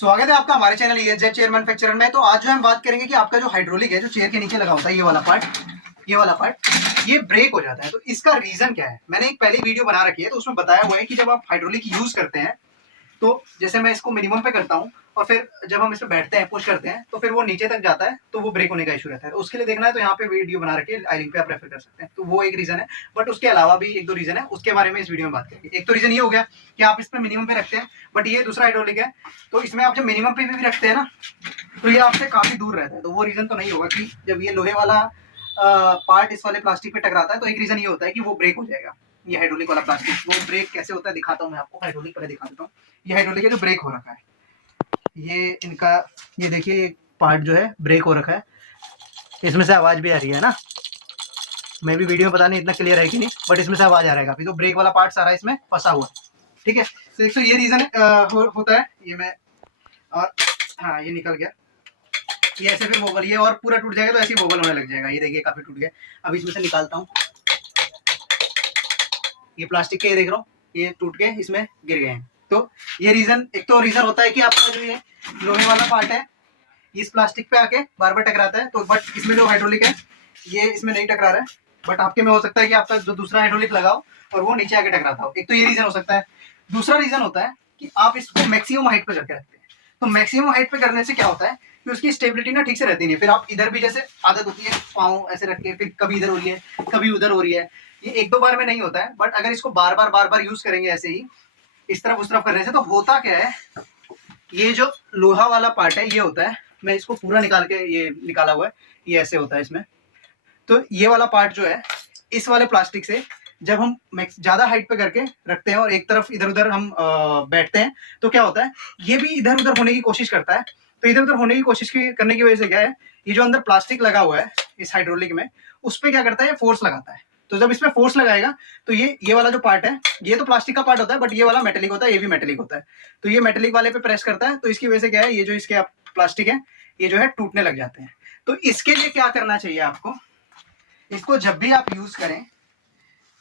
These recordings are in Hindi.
स्वागत है आपका हमारे चैनल ESZ चेयर मैन्युफैक्चरर में। तो आज जो हम बात करेंगे कि आपका जो हाइड्रोलिक है, जो चेयर के नीचे लगा होता है, ये वाला पार्ट ये ब्रेक हो जाता है। तो इसका रीजन क्या है, मैंने एक पहली वीडियो बना रखी है, तो उसमें बताया हुआ है कि जब आप हाइड्रोलिक यूज करते हैं तो जैसे मैं इसको मिनिमम पे करता हूँ और फिर जब हम इस पे बैठते हैं, पुश करते हैं, तो फिर वो नीचे तक जाता है, तो वो ब्रेक होने का इशू रहता है। तो उसके लिए देखना है तो यहाँ पे वीडियो बना रखी है, आई लिंक पे आप रेफर कर सकते हैं। तो वो एक रीजन है, बट उसके अलावा भी एक दो रीजन है, उसके बारे में इस वीडियो में बात करेंगे। एक तो रीजन ये हो गया कि आप इस पे मिनिमम पे रखते हैं, बट ये दूसरा हाइड्रोलिक है, तो इसमें आप जब मिनिमम पे भी रखते हैं ना, तो ये आपसे काफी दूर रहता है। तो वो रीजन तो नहीं होगा कि जब ये लोहे वाला पार्ट इस वाले प्लास्टिक पे टकराता है, तो एक रीजन ये होता है कि वो ब्रेक हो जाएगा। ये हाइड्रोलिक वाला प्लास्टिक, वो ब्रेक कैसे होता है दिखाता हूँ मैं आपको। हाइड्रोलिक पहले दिखा देता हूँ। ये हाइड्रोलिक है जो ब्रेक हो रखा है, ये इनका, ये देखिए एक पार्ट जो है ब्रेक हो रखा है, इसमें से आवाज भी आ रही है ना, मैं भी वीडियो में पता नहीं इतना क्लियर है कि नहीं, बट इसमें से आवाज आ रहा है काफी। तो ब्रेक वाला पार्ट सारा इसमें फंसा हुआ है, ठीक है। तो एक तो ये रीजन होता है, ये मैं, और हाँ ये निकल गया, ये ऐसे फिर वोबल, ये और पूरा टूट जाएगा तो ऐसे ही वोबल होने लग जाएगा। ये देखिए काफी टूट गया। अब इसमें से निकालता हूँ, ये प्लास्टिक के, ये देख रहा हूँ ये टूट के इसमें गिर गए हैं। तो ये रीजन, एक तो रीजन होता है कि आपका जो ये लोहे वाला पार्ट है इस प्लास्टिक पे आके बार बार टकराता है, तो बट इसमें जो हाइड्रोलिक है ये इसमें नहीं टकरा रहा है, बट आपके में हो सकता है कि आपका जो दूसरा हाइड्रोलिक लगाओ और वो नीचे आके टकराता हो। एक तो ये रीजन हो सकता है। दूसरा रीजन होता है कि आप इसको मैक्सिमम हाइट पे करके रखते हैं। तो मैक्सिमम हाइट पे करने से क्या होता है कि उसकी स्टेबिलिटी ना ठीक से रहती नहीं है। फिर आप इधर भी, जैसे आदत होती है पाँव ऐसे रख के, फिर कभी इधर हो रही है कभी उधर हो रही है, ये एक दो बार में नहीं होता है, बट अगर इसको बार बार यूज करेंगे ऐसे ही इस तरफ उस तरफ करने से, तो होता क्या है, ये जो लोहा वाला पार्ट है ये होता है, मैं इसको पूरा निकाल के, ये निकाला हुआ है, ये ऐसे होता है इसमें। तो ये वाला पार्ट जो है इस वाले प्लास्टिक से जब हम ज्यादा हाइट पे करके रखते हैं और एक तरफ इधर उधर हम बैठते हैं, तो क्या होता है, ये भी इधर उधर होने की कोशिश करता है। तो इधर उधर होने की कोशिश करने की वजह से क्या है, ये जो अंदर प्लास्टिक लगा हुआ है इस हाइड्रोलिक में, उस पर क्या करता है, फोर्स लगाता है। तो जब इसमें फोर्स लगाएगा तो ये वाला जो पार्ट है, ये तो प्लास्टिक का पार्ट होता है, बट ये वाला मेटेलिक होता है, ये भी मेटेलिक होता है। तो ये मेटेलिक वाले पे प्रेस करता है, तो इसकी वजह से क्या है, ये जो इसके प्लास्टिक है ये जो है टूटने लग जाते हैं। तो इसके लिए क्या करना चाहिए आपको, इसको जब भी आप यूज करें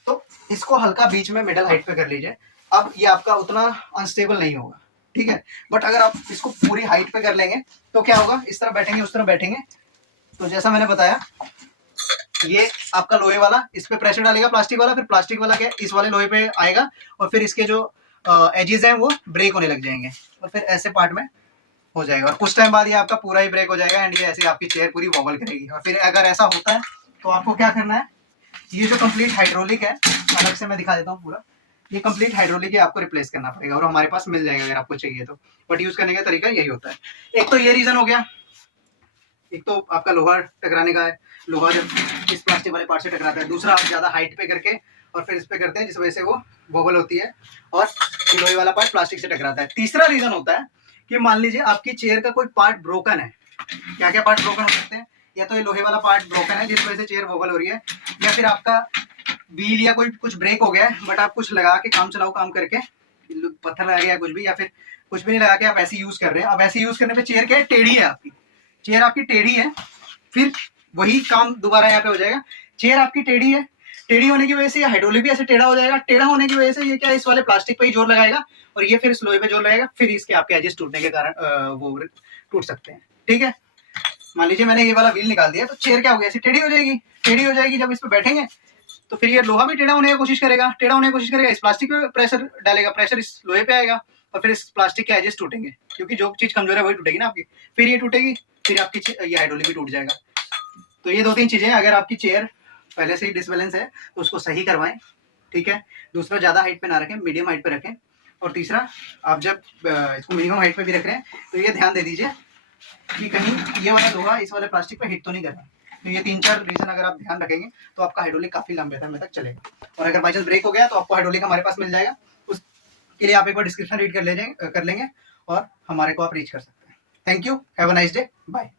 तो इसको हल्का बीच में मिडल हाइट पे कर लीजिए। अब ये आपका उतना अनस्टेबल नहीं होगा, ठीक है, बट अगर आप इसको पूरी हाइट पे कर लेंगे तो क्या होगा, इस तरह बैठेंगे उस तरह बैठेंगे, तो जैसा मैंने बताया, ये आपका लोहे वाला इस पे प्रेशर डालेगा प्लास्टिक वाला, फिर प्लास्टिक वाला क्या इस वाले लोहे पे आएगा और फिर इसके जो एजेस हैं वो ब्रेक होने लग जाएंगे और फिर ऐसे पार्ट में हो जाएगा, और कुछ टाइम बाद ये आपका पूरा ही ब्रेक हो जाएगा एंड ये ऐसे आपकी चेयर पूरी वॉबल करेगी। और फिर अगर ऐसा होता है तो आपको क्या करना है, ये जो कंप्लीट हाइड्रोलिक है, अलग से मैं दिखा देता हूँ पूरा, ये कंप्लीट हाइड्रोलिक है, आपको रिप्लेस करना पड़ेगा और हमारे पास मिल जाएगा अगर आपको चाहिए तो। बट यूज करने का तरीका यही होता है। एक तो ये रीजन हो गया, एक तो आपका लोहा टकराने का है, लोहा जब इस प्लास्टिक वाले पार्ट से टकराता है। दूसरा आप ज्यादा हाइट पे करके और फिर इस पे करते हैं, जिस वजह से वो वोबल होती है और लोहे वाला पार्ट प्लास्टिक से टकराता है। तीसरा रीजन होता है कि मान लीजिए आपकी चेयर का कोई पार्ट ब्रोकन है। क्या क्या पार्ट ब्रोकन हो सकते हैं, या तो ये लोहे वाला पार्ट ब्रोकन है जिस वजह से चेयर वोबल हो रही है, या फिर आपका व्हील या कोई कुछ ब्रेक हो गया है, बट आप कुछ लगा के काम चलाओ काम करके पत्थर लगा गया कुछ भी, या फिर कुछ भी नहीं लगा के आप ऐसे यूज कर रहे हैं। अब ऐसे यूज करने पे चेयर क्या है, टेढ़ी है आपकी, चेयर आपकी टेढ़ी है, फिर वही काम दोबारा यहाँ पे हो जाएगा। चेयर आपकी टेढ़ी है, टेढ़ी होने की वजह से हाइड्रोलिक भी ऐसे टेढ़ा हो जाएगा, टेढ़ा होने की वजह से ये क्या इस वाले प्लास्टिक पे ही जोर लगाएगा और ये फिर इस लोहे पे जोर लगाएगा, फिर इसके आपके एजेस टूटने के कारण वो टूट सकते हैं, ठीक है। मान लीजिए मैंने ये वाला व्हील निकाल दिया, तो चेयर क्या हो गया, ऐसी टेढ़ी हो जाएगी। टेढ़ी हो जाएगी, जब इस पे बैठेंगे तो फिर ये लोहा भी टेढ़ा होने की कोशिश करेगा, टेढ़ा होने की कोशिश करेगा, इस प्लास्टिक पे प्रेशर डालेगा, प्रेशर इस लोहे पे आएगा और फिर इस प्लास्टिक के एजेस टूटेंगे, क्योंकि जो चीज कमजोर है वही टूटेगी ना आपकी, फिर ये टूटेगी, फिर आपकी ये हाइड्रोलिक भी टूट जाएगा। तो ये दो तीन चीजें, अगर आपकी चेयर पहले से ही डिसबैलेंस है तो उसको सही करवाएं, ठीक है। दूसरा, ज्यादा हाइट पे ना रखें, मीडियम हाइट पे रखें। और तीसरा, आप जब इसको मिनिमम हाइट पे भी रख रहे हैं तो ये ध्यान दे दीजिए कि कहीं ये वाला लोहा इस वाले प्लास्टिक पे हिट तो नहीं कर रहा। तो ये 3-4 रीजन अगर आप ध्यान रखेंगे तो आपका हाइड्रोलिक काफी लंबे समय तक चलेगा। और अगर बाई चांस ब्रेक हो गया तो आपको हाइड्रोलिक हमारे पास मिल जाएगा, उसके लिए आप एक बार डिस्क्रिप्शन रीड कर लेंगे और हमारे को आप रीच कर सकते हैं। Thank you, have a nice day, bye.